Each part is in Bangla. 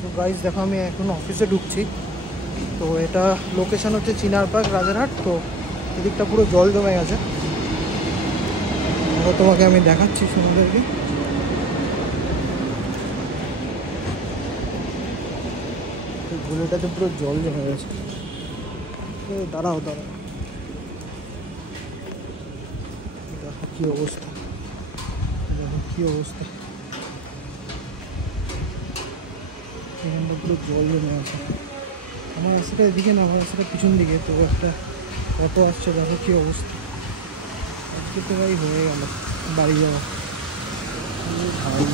তো গাইজ দেখো আমি এখন অফিসে ঢুকছি। তো এটা লোকেশান হচ্ছে চিনার পার্ক, রাজারহাট। তো এদিকটা পুরো জল জমে গেছে, তোমাকে আমি দেখাচ্ছি সুন্দরকে। গুলোটাতে পুরো জল জমে গেছে। দাঁড়াও দাঁড়াও, দেখো কী অবস্থা, দেখো কী অবস্থা, এখানটা পুরো জল জমে আছে। আমার রাস্তাটা এদিকে না, আমার রাস্তাটা পিছন দিকে। তো একটা অটো আসছে, দেখো কী অবস্থা। আজকে তো ভাই হয়ে গেল বাড়ি যাওয়া। ভাই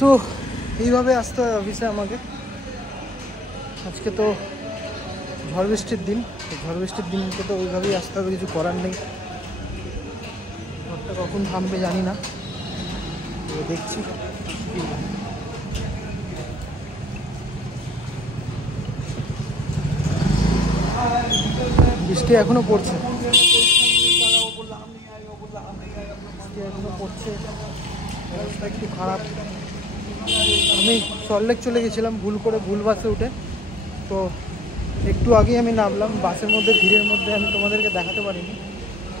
তো এইভাবে আসতে হয় অফিসে আমাকে। আজকে তো ঝড় বৃষ্টির দিন, ঝড় বৃষ্টির দিনকে তো ওইভাবেই আসতে হবে, কিছু করার নেই। ঝড়টা কখন থামবে জানি না, তো দেখছি। বৃষ্টি এখনো পড়ছে, এখনো পড়ছে, অবস্থা একটু খারাপ। আমি সল্টলেক চলে গেছিলাম ভুল বাসে উঠে। তো একটু আগেই আমি নামলাম বাসের মধ্যে, ভিড়ের মধ্যে আমি তোমাদেরকে দেখাতে পারিনি।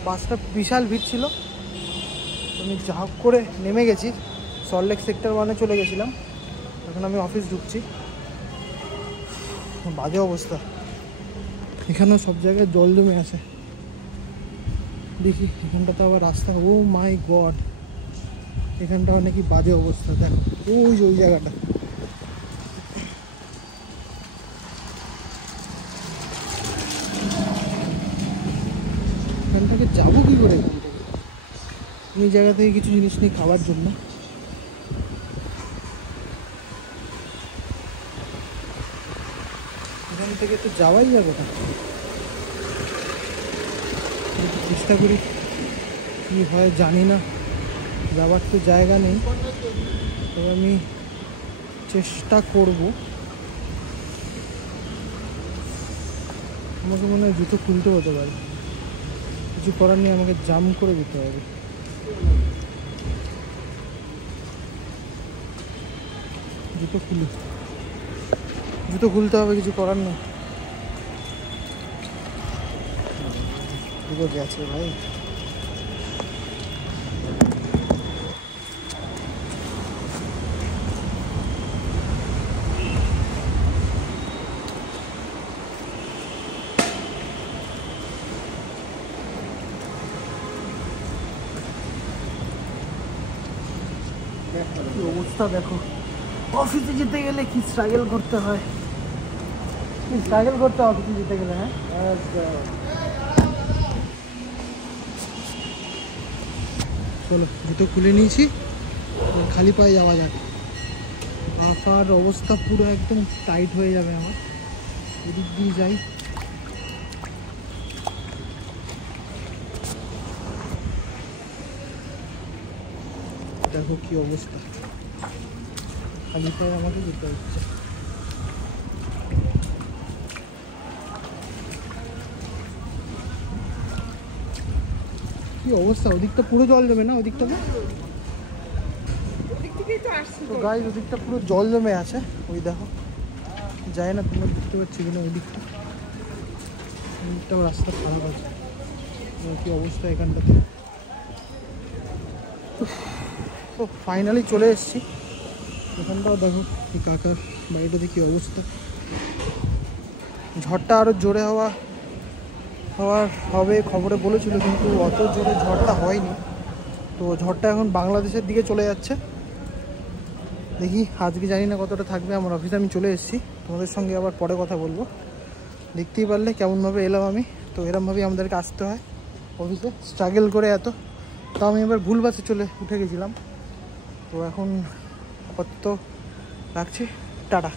বাসটা বিশাল ভিড় ছিল। আমি যা হোক করে নেমে গেছি, সল্টলেক সেক্টর 1-এ চলে গেছিলাম। এখন আমি অফিস ঢুকছি। বাজে অবস্থা, এখানেও সব জায়গায় জল জমে আছে। দেখি এখানটা তো আবার রাস্তা, ও মাই গড, এখানটাও নাকি বাজে অবস্থা। দেখো ওই যে ওই জায়গাটা, এখান থেকে যাবো কি করে? এখান থেকে এই জায়গা থেকে কিছু জিনিস নিই খাওয়ার জন্য। এখান থেকে তো যাওয়াই যাবে না, চেষ্টা করি, কী হয় জানি না। যাওয়ার তো জায়গা নেই, তবে আমি চেষ্টা করব। আমাকে মনে হয় জুতো খুলতে হতে পারে, কিছু করার নেই, আমাকে জাম করে দিতে হবে। জুতো খুলতে হবে, কিছু করার নেই। দুটো গেছে ভাই। কি অবস্থা দেখো, অফিসে যেতে গেলে কি স্ট্রাগল করতে হয়, অফিসে যেতে গেলে। হ্যাঁ, চলো জুতো খুলে নিয়েছি, খালি পায়ে যাওয়া যাক। আপার অবস্থা পুরো একদম টাইট হয়ে যাবে আমার, এদিক দিয়ে যাই। দেখো কি অবস্থা, খালি পায়ে আমাকে যেতে হচ্ছে। কি অবস্থা, ওদিকটা পুরো জল জমে না, ওদিকটাতে তো গাইস ওদিকটা পুরো জল জমে আছে। ওই দেখো, যায় না, তোমরা দেখতে পাচ্ছি কিনা, ওদিকটাও রাস্তা খারাপ আছে। কি অবস্থা এখানটাতে। তো ফাইনালি চলে এসেছি। এখানটাও দেখো এই কাকার বাড়িটাতে কি অবস্থা। ঝড়টা আরও জোরে হবে খবরে বলেছিল, কিন্তু অত জোরে ঝড়টা হয়নি। তো ঝড়টা এখন বাংলাদেশের দিকে চলে যাচ্ছে। দেখি আজকে জানি না কতটা থাকবে। আমার অফিসে আমি চলে এসেছি, তোমাদের সঙ্গে আবার পরে কথা বলবো। দেখতেই পারলে কেমনভাবে এলাম আমি। তো এরমভাবেই আমাদেরকে আসতে হয় অফিসে, স্ট্রাগল করে এত। তো আমি এবার ভুল বাসে উঠে গেছিলাম। তো এখন আপাতত রাখছি, টাটা।